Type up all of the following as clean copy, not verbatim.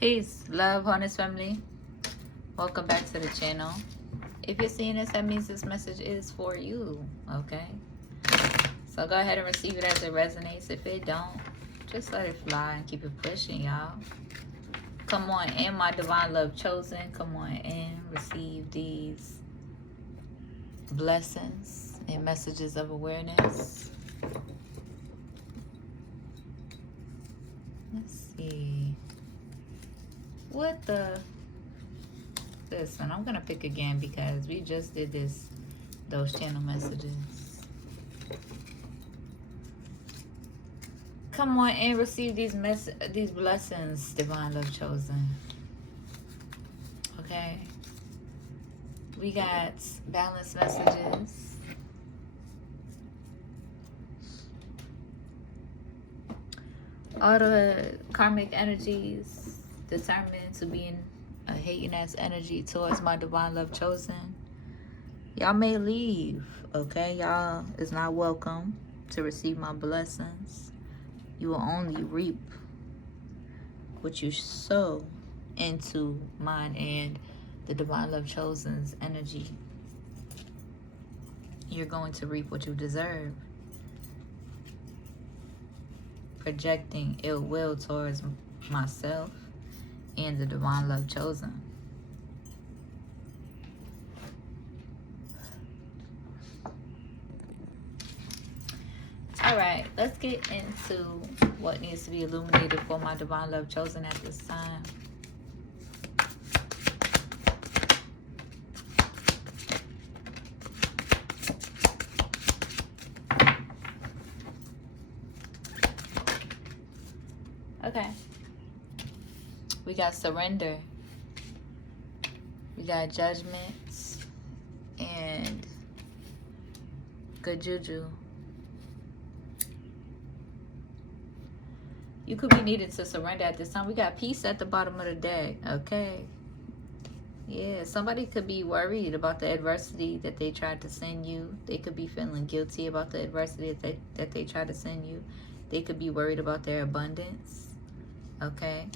Peace, love, harness family. Welcome back to the channel. If you're seeing this, that means this message is for you, okay? So go ahead and receive it as it resonates. If it don't, just let it fly and keep it pushing, y'all. Come on in, my divine love chosen. Come on in, receive these blessings and messages of awareness. Let's see. What the... Listen, I'm gonna pick again because we just did those channel messages. Come on and receive these blessings, divine love chosen. Okay. We got balanced messages. All the karmic energies determined to be in a hating ass energy towards my divine love chosen. Y'all may leave, okay? Y'all is not welcome to receive my blessings. You will only reap what you sow into mine and the divine love chosen's energy. You're going to reap what you deserve. Projecting ill will towards myself and the divine love chosen. All right, let's get into what needs to be illuminated for my divine love chosen at this time. Okay. We got surrender. We got judgments and good juju. You could be needed to surrender at this time. We got peace at the bottom of the deck. Okay. Yeah, somebody could be worried about the adversity that they tried to send you. They could be feeling guilty about the adversity that they tried to send you. They could be worried about their abundance. Okay.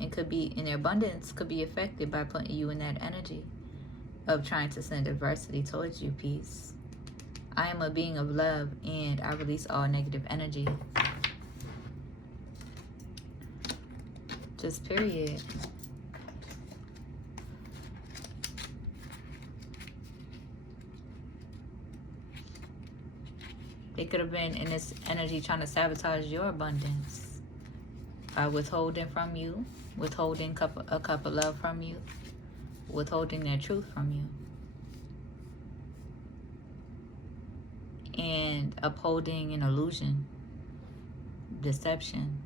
It could be, and their abundance could be affected by putting you in that energy of trying to send adversity towards you. Peace. I am a being of love and I release all negative energy. Just period. They could have been in this energy trying to sabotage your abundance by withholding from you, withholding a cup of love from you, withholding their truth from you, and upholding an illusion, deception,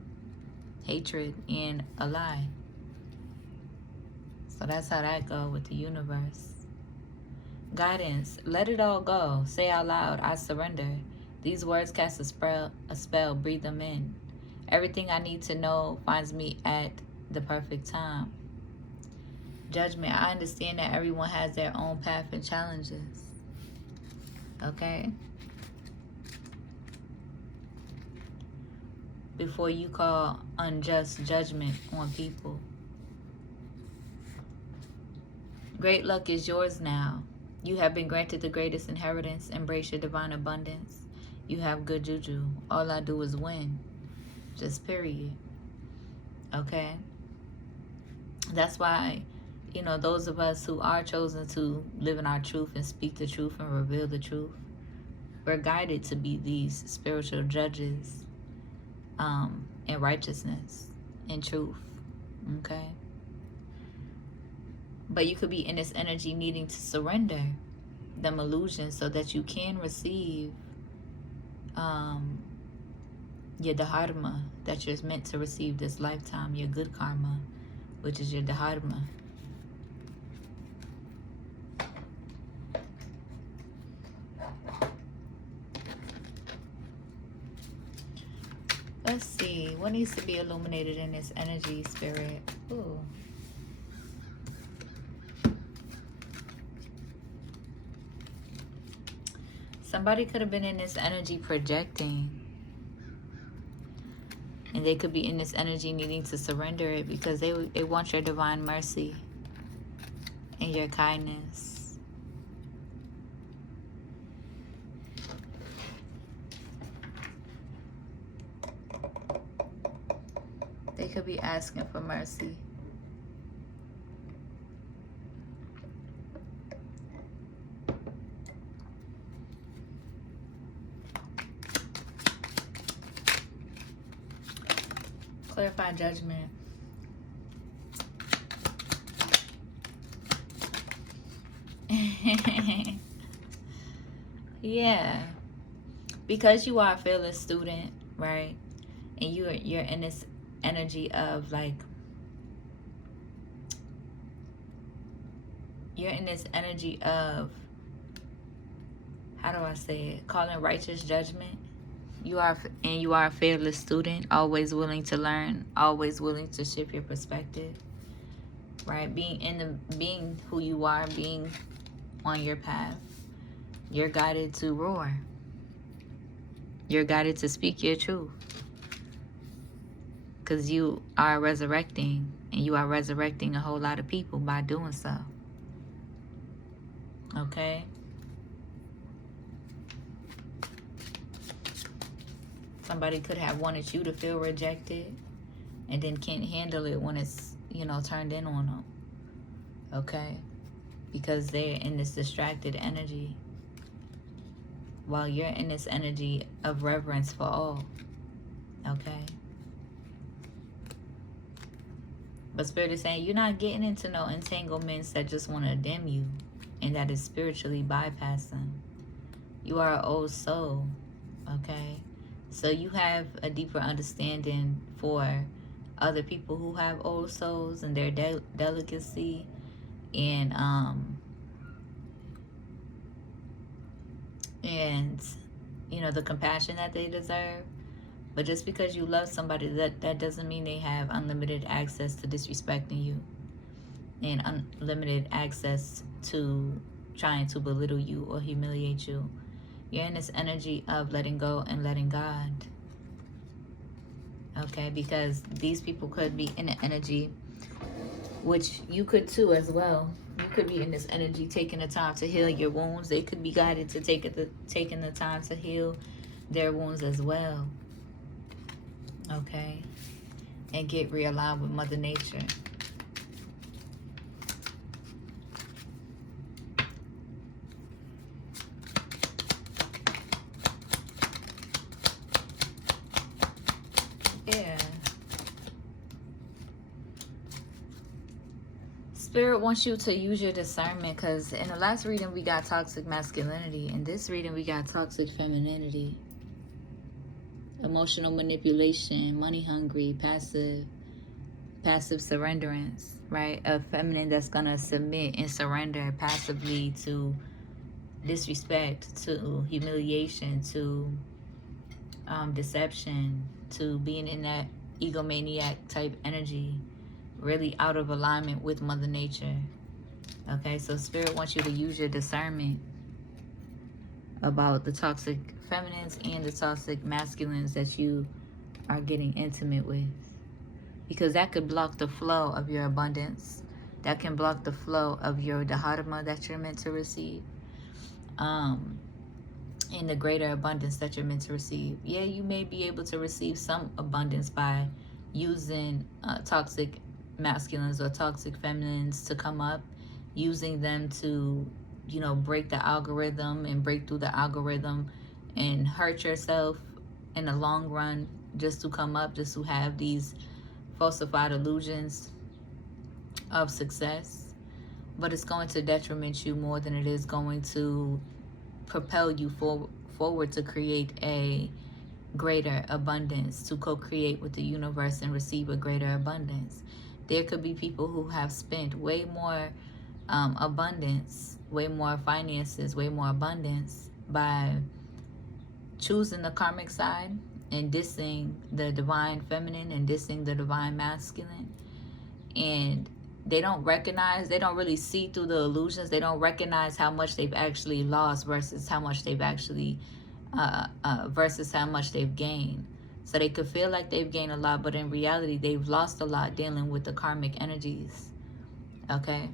hatred, and a lie. So that's how that go with the universe. Guidance. Let it all go. Say out loud, I surrender. These words cast a spell. Breathe them in. Everything I need to know finds me at the perfect time. Judgment. I understand that everyone has their own path and challenges. Okay? Before you call unjust judgment on people. Great luck is yours now. You have been granted the greatest inheritance. Embrace your divine abundance. You have good juju. All I do is win. Just period. Okay? That's why, you know, those of us who are chosen to live in our truth and speak the truth and reveal the truth, we're guided to be these spiritual judges in righteousness, in truth. Okay? But you could be in this energy needing to surrender them illusions so that you can receive your dharma that you're meant to receive this lifetime, your good karma, which is your dharma. Let's see, what needs to be illuminated in this energy, spirit? Ooh. Somebody could have been in this energy projecting. And they could be in this energy needing to surrender it because they want your divine mercy and your kindness. They could be asking for mercy. Clarify judgment. Yeah. Because you are a fearless student, right? And you're in this energy of like, you're in this energy of, how do I say it, calling righteous judgment. You are a fearless student, always willing to learn, always willing to shift your perspective, right? Being who you are, being on your path. You're guided to roar. You're guided to speak your truth. Because you are resurrecting, and you are resurrecting a whole lot of people by doing so. Okay? Somebody could have wanted you to feel rejected and then can't handle it when it's, turned in on them. Okay? Because they're in this distracted energy while you're in this energy of reverence for all. Okay? But Spirit is saying you're not getting into no entanglements that just want to dim you and that is spiritually bypassing. You are an old soul. Okay? So you have a deeper understanding for other people who have old souls and their delicacy and the compassion that they deserve. But just because you love somebody, that doesn't mean they have unlimited access to disrespecting you and unlimited access to trying to belittle you or humiliate you. You're in this energy of letting go and letting God. Okay, because these people could be in the energy, which you could too as well. You could be in this energy taking the time to heal your wounds. They could be guided to taking the time to heal their wounds as well. Okay, and get realigned with Mother Nature. Yeah. Spirit wants you to use your discernment, because in the last reading we got toxic masculinity. In this reading we got toxic femininity. Emotional manipulation, money hungry, passive surrenderance, right? A feminine that's gonna submit and surrender passively to disrespect, to humiliation, to deception, to being in that egomaniac type energy, really out of alignment with Mother Nature. Okay, so Spirit wants you to use your discernment about the toxic feminines and the toxic masculines that you are getting intimate with, because that could block the flow of your abundance. That can block the flow of your dharma that you're meant to receive, in the greater abundance that you're meant to receive. Yeah, you may be able to receive some abundance by using toxic masculines or toxic feminines to come up, using them to, break the algorithm and break through the algorithm and hurt yourself in the long run, just to come up, just to have these falsified illusions of success. But it's going to detriment you more than it is going to propel you forward to create a greater abundance, to co-create with the universe and receive a greater abundance. There could be people who have spent way more abundance, way more finances, way more abundance by choosing the karmic side and dissing the divine feminine and dissing the divine masculine. And they don't really see through the illusions. They don't recognize how much they've actually lost versus how much they've actually, versus how much they've gained. So they could feel like they've gained a lot, but in reality, they've lost a lot dealing with the karmic energies. Okay?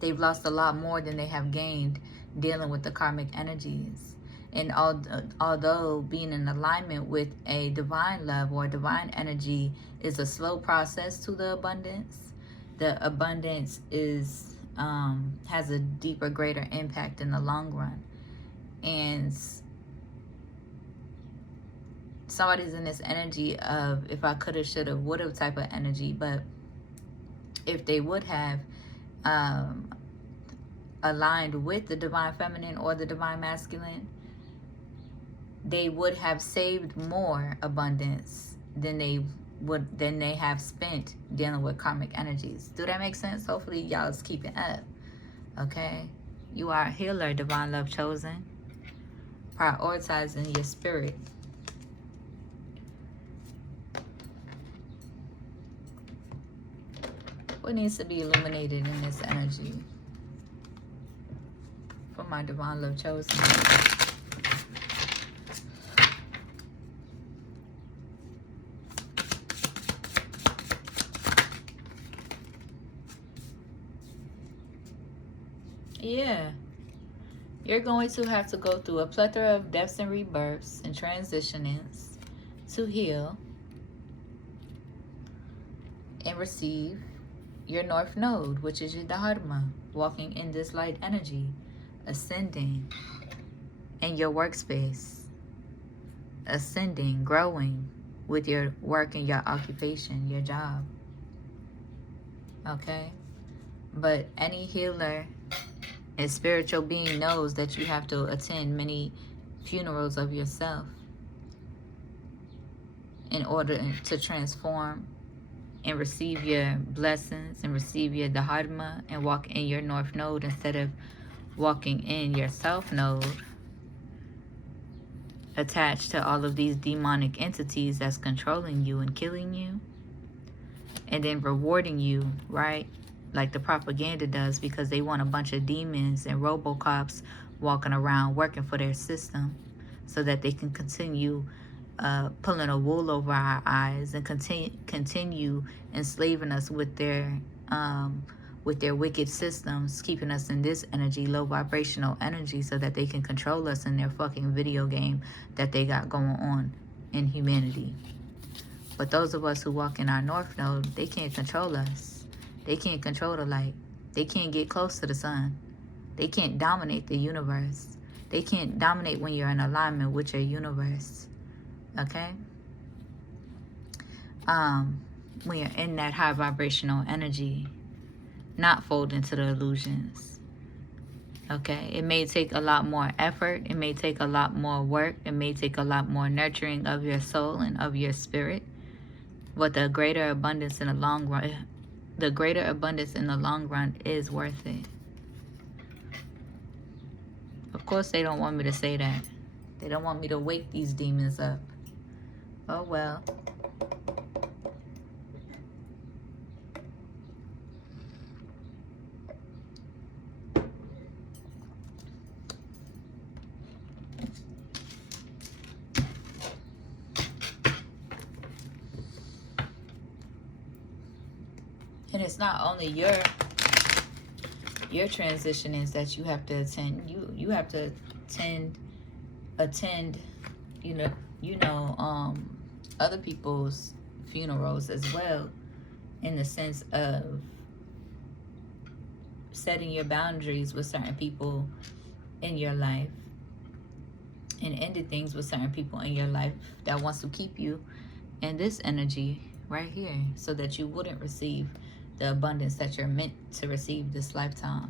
They've lost a lot more than they have gained dealing with the karmic energies. And although being in alignment with a divine love or divine energy is a slow process to the abundance is has a deeper, greater impact in the long run. And somebody's in this energy of if I coulda, shoulda, woulda type of energy, but if they would have aligned with the divine feminine or the divine masculine, they would have saved more abundance than they have spent dealing with karmic energies. Do that make sense? Hopefully y'all is keeping up. Okay? You are a healer, divine love chosen. Prioritizing your spirit. What needs to be illuminated in this energy for my divine love chosen? Yeah. You're going to have to go through a plethora of deaths and rebirths and transitionings to heal and receive your North Node, which is your Dharma, walking in this light energy, ascending in your workspace, ascending, growing with your work and your occupation, your job. Okay? But any healer and spiritual being knows that you have to attend many funerals of yourself in order to transform and receive your blessings and receive your Dharma and walk in your North Node instead of walking in your South Node, attached to all of these demonic entities that's controlling you and killing you and then rewarding you, right? Like the propaganda does, because they want a bunch of demons and Robocops walking around working for their system so that they can continue pulling a wool over our eyes and continue enslaving us with their wicked systems, keeping us in this energy, low vibrational energy, so that they can control us in their fucking video game that they got going on in humanity. But those of us who walk in our North Node, they can't control us. They can't control the light. They can't get close to the sun. They can't dominate the universe. They can't dominate when you're in alignment with your universe. Okay? When you're in that high vibrational energy, not fold into the illusions. Okay? It may take a lot more effort. It may take a lot more work. It may take a lot more nurturing of your soul and of your spirit. But the greater abundance in the long run, is worth it. Of course, they don't want me to say that. They don't want me to wake these demons up. Oh, well. And it's not only your transitionings that you have to attend. You have to attend, other people's funerals as well, in the sense of setting your boundaries with certain people in your life and ending things with certain people in your life that wants to keep you in this energy right here, so that you wouldn't receive the abundance that you're meant to receive this lifetime.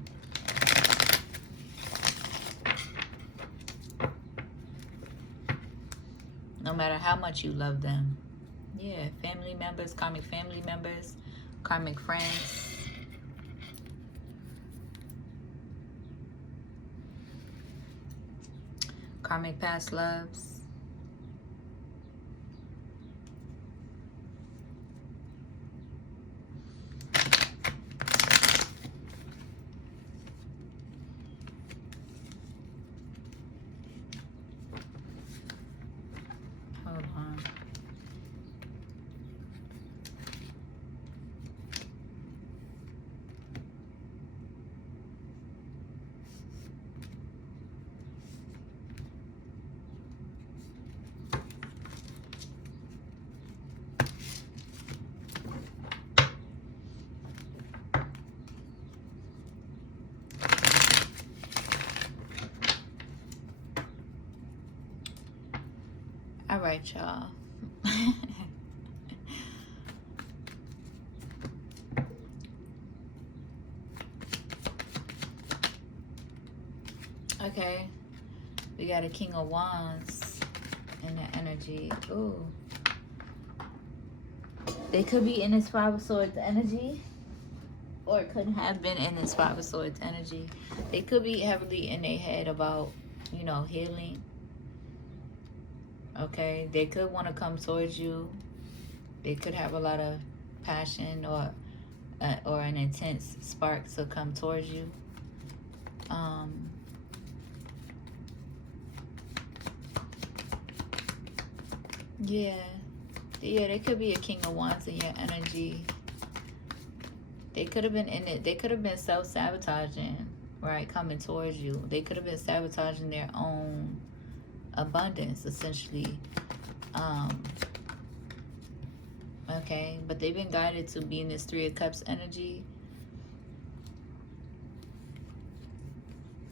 No matter how much you love them. Yeah, family members, karmic family members, karmic friends. Karmic past loves. Hold on. right, y'all. Okay, we got a King of Wands in the energy. Ooh. They could be in this Five of Swords energy, or it could have been in this Five of Swords energy. They could be heavily in their head about, you know, healing. Okay, they could want to come towards you. They could have a lot of passion or an intense spark to come towards you. Yeah, there could be a King of Wands in your energy. They could have been in it. They could have been self-sabotaging, right? Coming towards you. They could have been sabotaging their own abundance, essentially. Okay, but they've been guided to be in this Three of Cups energy.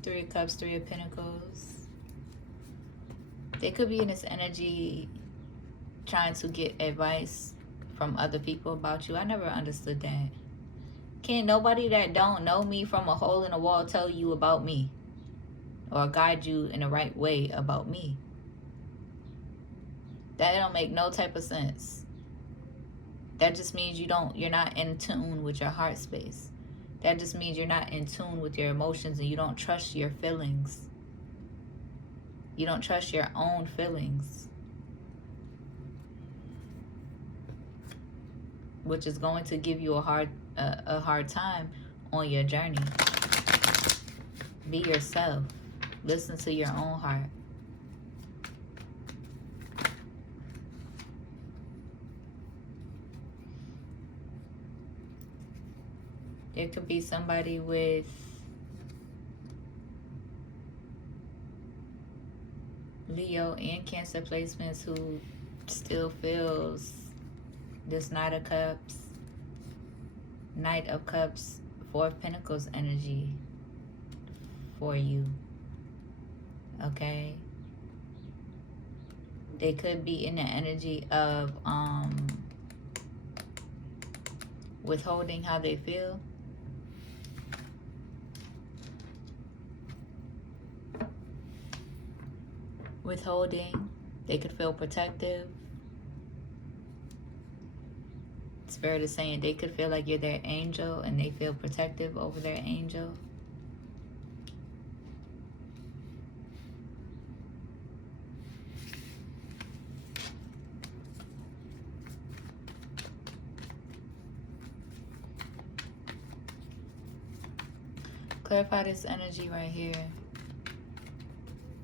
Three of Cups, Three of Pentacles. They could be in this energy trying to get advice from other people about you. I never understood that. Can't nobody that don't know me from a hole in the wall tell you about me or guide you in the right way about me? That don't make no type of sense. That just means you're not in tune with your heart space. That just means you're not in tune with your emotions and you don't trust your feelings. You don't trust your own feelings, which is going to give you a hard time on your journey. Be yourself. Listen to your own heart. There could be somebody with Leo and Cancer placements who still feels this Knight of Cups, Four of Pentacles energy for you. Okay? They could be in the energy of withholding how they feel. Withholding. They could feel protective. Spirit is saying they could feel like you're their angel and they feel protective over their angel. Clarify this energy right here,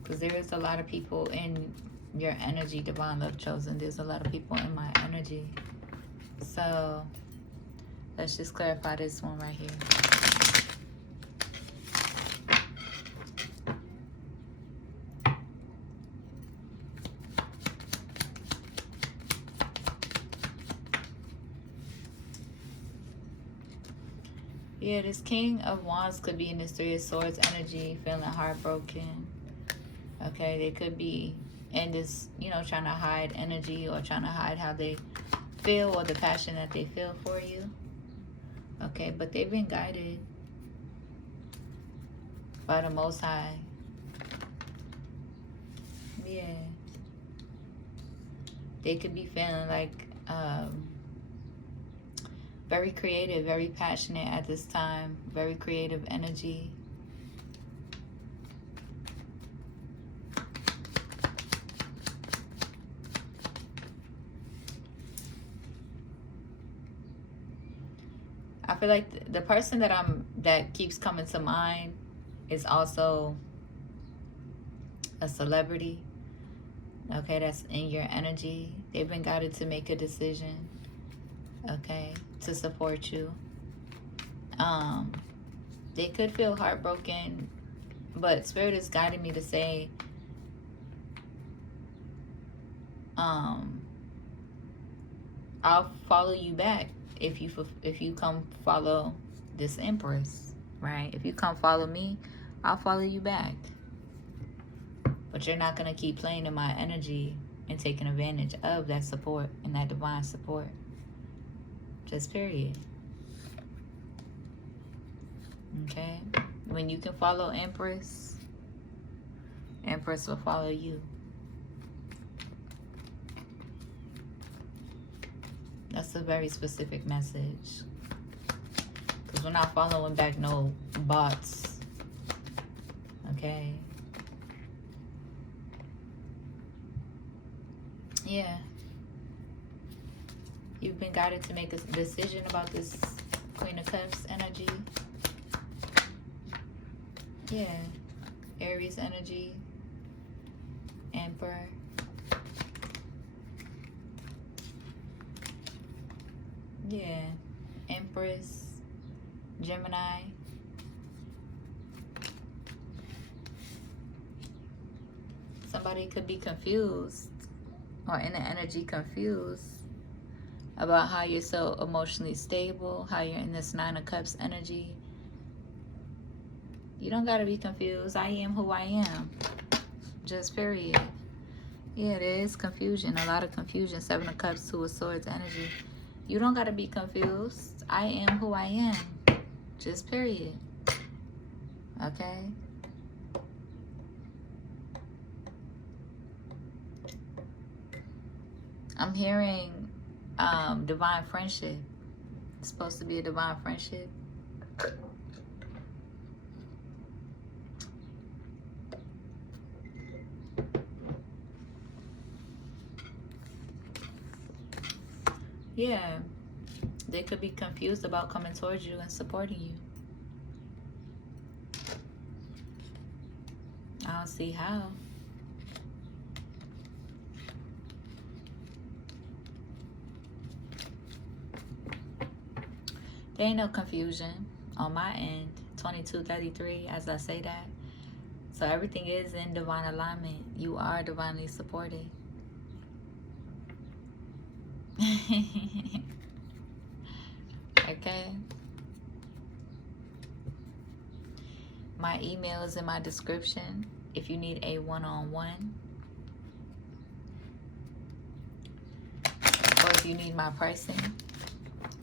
because there is a lot of people in your energy, Divine Love Chosen. There's a lot of people in my energy. So let's just clarify this one right here. Yeah, this King of Wands could be in this Three of Swords energy, feeling heartbroken. Okay, they could be in this, you know, trying to hide energy or trying to hide how they feel or the passion that they feel for you. Okay, but they've been guided by the Most High. Yeah. They could be feeling like very creative, very passionate at this time. Very creative energy. I feel like the person that keeps coming to mind is also a celebrity. Okay, that's in your energy. They've been guided to make a decision. Okay, to support you. They could feel heartbroken, but Spirit is guiding me to say, I'll follow you back if you come follow this Empress, right? If you come follow me, I'll follow you back. But you're not gonna keep playing in my energy and taking advantage of that support and that divine support. Just period. Okay? When you can follow Empress, Empress will follow you. That's a very specific message. Because we're not following back no bots. Okay? Yeah. You've been guided to make a decision about this Queen of Cups energy. Yeah. Aries energy. Emperor. Yeah. Empress. Gemini. Somebody could be confused or in the energy confused about how you're so emotionally stable, how you're in this Nine of Cups energy. You don't gotta be confused. I am who I am. Just period. Yeah, there is confusion. A lot of confusion. Seven of Cups, Two of Swords energy. You don't gotta be confused. I am who I am. Just period. Okay? I'm hearing divine friendship. It's supposed to be a divine friendship. Yeah, they could be confused about coming towards you and supporting you. I don't see how. There ain't no confusion on my end. 2233, as I say that. So everything is in divine alignment. You are divinely supported. Okay. My email is in my description if you need a one-on-one. Or if you need my pricing,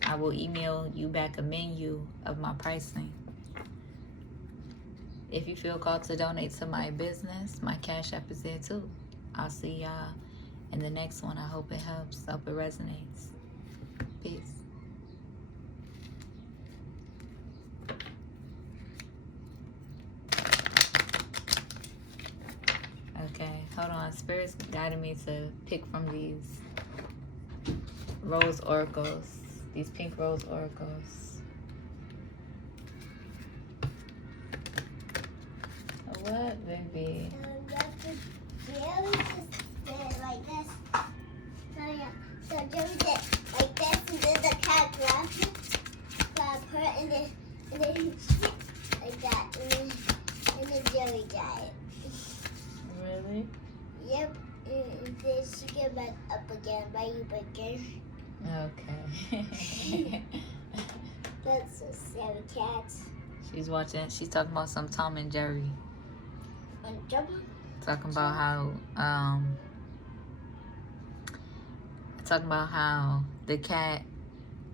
I will email you back a menu of my pricing. If you feel called to donate to my business, my Cash App is there too. I'll see y'all in the next one. I hope it helps. I hope it resonates. Peace. Okay, hold on. Spirit's guiding me to pick from these rose oracles. These pink rose oracles. What, baby? Jerry just did like this. Oh yeah. So Jerry did like this, and then the cat grabbed her, and then like that, and then Jerry died. Really? Yep. And then she get back up again, by you again. Okay. That's a silly cat. She's watching. She's talking about some Tom and Jerry. And Jerry? Talking about how the cat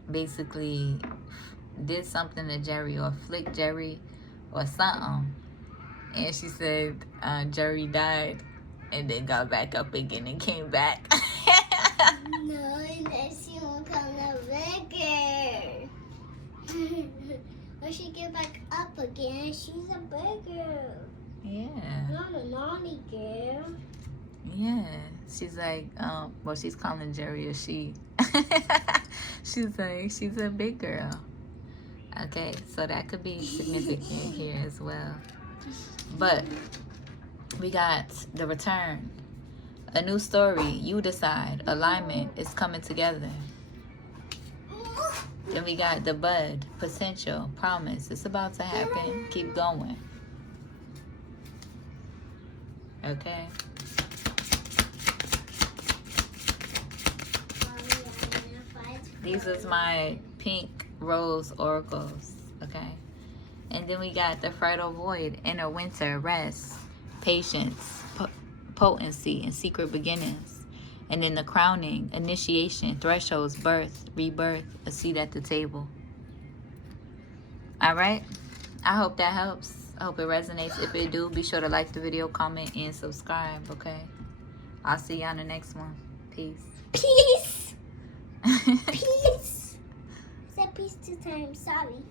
basically did something to Jerry or flicked Jerry or something, and she said Jerry died and then got back up again and came back. No, and then she won't come no bigger. When she get back up again, she's a big girl. Yeah. Not a naughty girl. Yeah. She's like, well, she's calling Jerry a she. She's like, she's a big girl. Okay, so that could be significant here as well. But we got the return. A new story. You decide. Alignment is coming together. Then we got the bud. Potential. Promise. It's about to happen. Keep going. Okay. These is my pink rose oracles. Okay. And then we got the fertile void, inner winter, rest, patience, potency, and secret beginnings. And then the crowning, initiation, thresholds, birth, rebirth, a seat at the table. All right? I hope that helps. I hope it resonates. If it do, be sure to like the video, comment, and subscribe, okay? I'll see you on the next one. Peace. Peace. Peace. I said peace 2 times. Sorry.